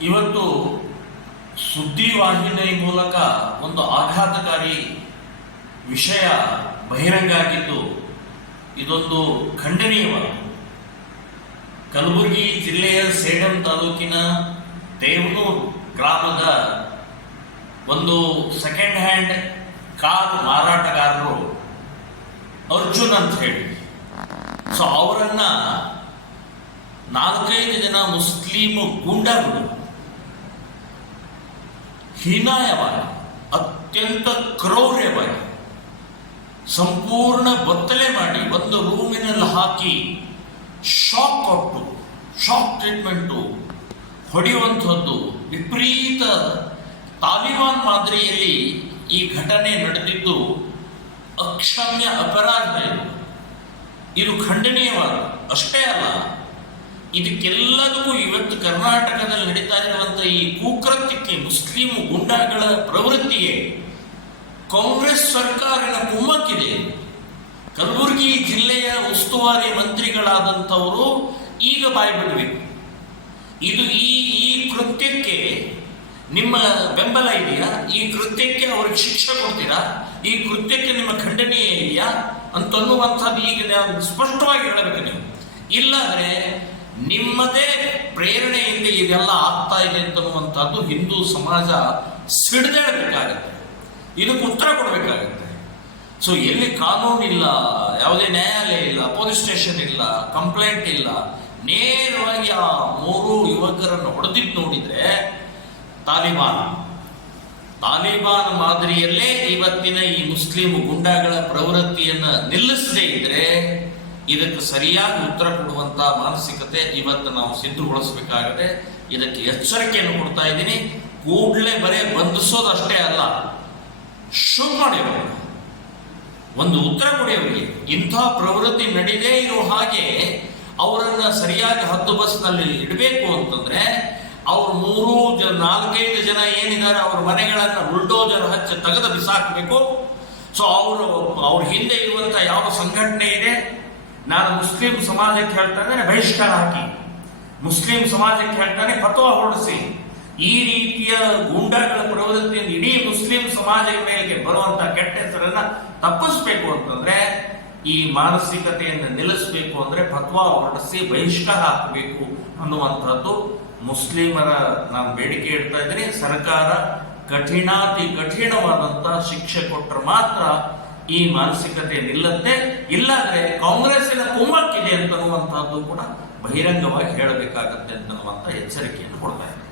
ಇವತ್ತು ಸುದ್ದಿವಾಹಿನಿ ಮೂಲಕ ಒಂದು ಆಘಾತಕಾರಿ ವಿಷಯ ಬಹಿರಂಗ ಆಗಿದ್ದು ಇದೊಂದು ಖಂಡನೀಯವಾದ ಕಲಬುರಗಿ ಜಿಲ್ಲೆಯ ಸೇಡಂ ತಾಲೂಕಿನ ದೇವನೂರು ಗ್ರಾಮದ ಒಂದು ಸೆಕೆಂಡ್ ಹ್ಯಾಂಡ್ ಕಾರ್ ಮಾರಾಟಗಾರರು ಅರ್ಜುನ್ ಅಂತ ಹೇಳಿ. ಸೊ ಅವರನ್ನ ನಾಲ್ಕೈದು ಜನ ಮುಸ್ಲಿಂ ಗೂಂಡಾಗಳು ಹೀನಾಯವಾಗಿ ಅತ್ಯಂತ ಕ್ರೌರ್ಯವಾಗಿ ಸಂಪೂರ್ಣ ಬತ್ತಲೆ ಮಾಡಿ ಒಂದು ರೂಮಿನಲ್ಲಿ ಹಾಕಿ ಶಾಕ್ ಕೊಟ್ಟು, ಶಾಕ್ ಟ್ರೀಟ್ಮೆಂಟು ಹೊಡೆಯುವಂಥದ್ದು ವಿಪರೀತ ತಾಲಿಬಾನ್ ಮಾದರಿಯಲ್ಲಿ ಈ ಘಟನೆ ನಡೆದಿದ್ದು ಅಕ್ಷಮ್ಯ ಅಪರಾಧ ಇದು. ಇದು ಖಂಡನೀಯವಾದ, ಅಷ್ಟೇ ಅಲ್ಲ ಇದಕ್ಕೆಲ್ಲದಕ್ಕೂ ಇವತ್ತು ಕರ್ನಾಟಕದಲ್ಲಿ ನಡೀತಾ ಇರುವಂತಹ ಈ ಕುಕೃತ್ಯಕ್ಕೆ ಮುಸ್ಲಿಂ ಗುಂಡಾಗಳ ಪ್ರವೃತ್ತಿಗೆ ಕಾಂಗ್ರೆಸ್ ಸರ್ಕಾರದ ಕುಮ್ಮಕ್ಕಿದೆ. ಕಲಬುರಗಿ ಜಿಲ್ಲೆಯ ಉಸ್ತುವಾರಿ ಮಂತ್ರಿಗಳಾದಂಥವರು ಈಗ ಬಾಯಿ ಬಿಡಬೇಕು. ಇದು ಈ ಈ ಕೃತ್ಯಕ್ಕೆ ನಿಮ್ಮ ಬೆಂಬಲ ಇದೆಯಾ? ಈ ಕೃತ್ಯಕ್ಕೆ ಅವ್ರಿಗೆ ಶಿಕ್ಷೆ ಕೊಡ್ತೀರಾ? ಈ ಕೃತ್ಯಕ್ಕೆ ನಿಮ್ಮ ಖಂಡನೀಯ ಇದೆಯಾ? ಅಂತನ್ನುವಂಥದ್ದು ಈಗ ನಾವು ಸ್ಪಷ್ಟವಾಗಿ ಹೇಳಬೇಕು ನೀವು. ಇಲ್ಲಾಂದ್ರೆ ನಿಮ್ಮದೇ ಪ್ರೇರಣೆಯಿಂದ ಇದೆಲ್ಲ ಆಗ್ತಾ ಇದೆ ಅಂತನ್ನುವಂಥದ್ದು ಹಿಂದೂ ಸಮಾಜ ಸಿಡಿದೇಳಬೇಕಾಗತ್ತೆ. ಇದಕ್ಕೆ ಉತ್ತರ ಕೊಡಬೇಕಾಗತ್ತೆ. ಸೊ ಎಲ್ಲಿ ಕಾನೂನು ಇಲ್ಲ, ಯಾವುದೇ ನ್ಯಾಯಾಲಯ ಇಲ್ಲ, ಪೊಲೀಸ್ ಸ್ಟೇಷನ್ ಇಲ್ಲ, ಕಂಪ್ಲೇಂಟ್ ಇಲ್ಲ, ನೇರವಾಗಿ ಆ ಮೂರು ಯುವಕರನ್ನು ಹೊಡೆದಿದ್ದು ನೋಡಿದ್ರೆ ತಾಲಿಬಾನ್. ತಾಲಿಬಾನ್ ಮಾದರಿಯಲ್ಲೇ ಇವತ್ತಿನ ಈ ಮುಸ್ಲಿಂ ಗುಂಡಾಗಳ ಪ್ರವೃತ್ತಿಯನ್ನು ನಿಲ್ಲಿಸದೇ ಇದ್ರೆ ಇದಕ್ಕೆ ಸರಿಯಾಗಿ ಉತ್ತರ ಕೊಡುವಂತ ಮಾನಸಿಕತೆ ಇವತ್ತು ನಾವು ಸಿದ್ಧಗೊಳಿಸಬೇಕಾಗದೆ ಇದಕ್ಕೆ ಎಚ್ಚರಿಕೆಯನ್ನು ಕೊಡ್ತಾ ಇದ್ದೀನಿ. ಕೂಡಲೇ ಬರೇ ಬಂಧಿಸೋದಷ್ಟೇ ಅಲ್ಲ ಶುರು ಮಾಡಿ ಒಂದು ಉತ್ತರ ಕೊಡಿ ಅವರಿಗೆ. ಇಂಥ ಪ್ರವೃತ್ತಿ ನಡೀದೇ ಇರೋ ಹಾಗೆ ಅವರನ್ನ ಸರಿಯಾಗಿ ಹತ್ತು ಬಸ್ನಲ್ಲಿ ಇಡಬೇಕು ಅಂತಂದ್ರೆ ಅವ್ರು ಮೂರು ಜನ ನಾಲ್ಕೈದು ಜನ ಏನಿದ್ದಾರೆ ಅವ್ರ ಮನೆಗಳನ್ನ ಬುಲ್ಡೋಜರ್ ಹಚ್ಚಿ ತೆಗೆದು ಬಿಸಾಕಬೇಕು. ಸೊ ಅವರು, ಅವ್ರ ಹಿಂದೆ ಇರುವಂತ ಯಾವ ಸಂಘಟನೆ ಇದೆ ನಾನು ಮುಸ್ಲಿಂ ಸಮಾಜಕ್ಕೆ ಹೇಳ್ತಾ ಇದ್ದೇನೆ, ಬಹಿಷ್ಕಾರ ಹಾಕಿ. ಮುಸ್ಲಿಂ ಸಮಾಜಕ್ಕೆ ಹೇಳ್ತಾನೆ ಫತವಾ ಹೊರಡಿಸಿ. ಈ ರೀತಿಯ ಗೂಂಡಾಗಳ ಪ್ರವೃತ್ತಿಯಿಂದ ಇಡೀ ಮುಸ್ಲಿಂ ಸಮಾಜದ ಮೇಲೆ ಬರುವಂತ ಕೆಟ್ಟ ಹೆಸರನ್ನ ತಪ್ಪಿಸ್ಬೇಕು ಅಂತಂದ್ರೆ, ಈ ಮಾನಸಿಕತೆಯನ್ನು ನಿಲ್ಲಿಸಬೇಕು ಅಂದ್ರೆ ಫತ್ವಾ ಹೊರಡಿಸಿ ಬಹಿಷ್ಕಾರ ಹಾಕಬೇಕು ಅನ್ನುವಂಥದ್ದು ಮುಸ್ಲಿಮರ ನಾನು ಬೇಡಿಕೆ ಇಡ್ತಾ ಇದ್ದೀನಿ. ಸರ್ಕಾರ ಕಠಿಣಾತಿ ಕಠಿಣವಾದಂತಹ ಶಿಕ್ಷೆ ಕೊಟ್ಟರೆ ಮಾತ್ರ ಈ ಮಾನಸಿಕತೆ ನಿಲ್ಲತ್ತೆ ಇಲ್ಲಾಂದ್ರೆ ಕಾಂಗ್ರೆಸ್ಸಿನ ಕುಮ್ಮಕ್ಕಿದೆ ಅಂತನ್ನುವಂಥದ್ದು ಕೂಡ ಬಹಿರಂಗವಾಗಿ ಹೇಳಬೇಕಾಗತ್ತೆ ಅಂತನ್ನುವಂಥ ಎಚ್ಚರಿಕೆಯನ್ನು ಕೊಡ್ತಾ ಇದ್ದೀನಿ.